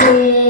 Thank you.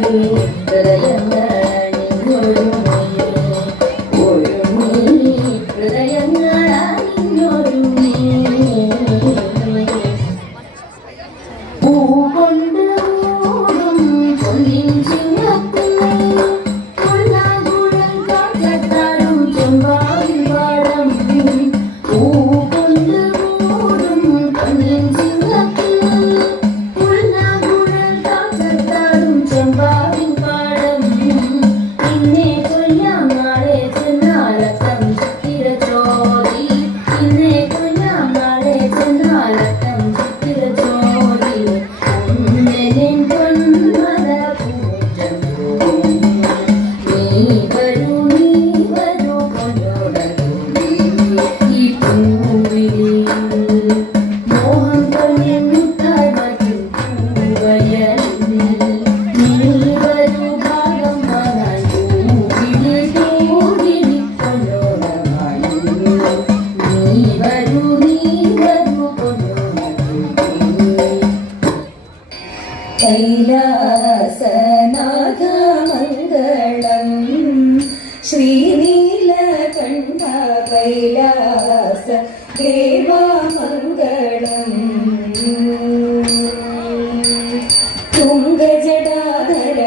Deus. വാസനാഗമംഗളം Sree Neelakanta Kailasa ദേവാമംഗളം. തുംഗജടാധര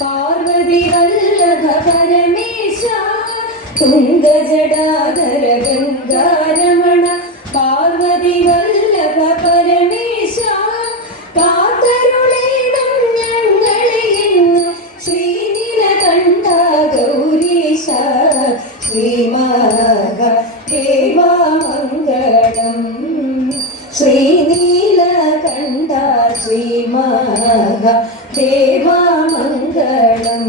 Parvathi തുംഗജടാധര ഗംഗാരമണ ശ്രീമഹ ദേവമംഗളം Sree Neelakanta ശ്രീമഹ ദേവമംഗളം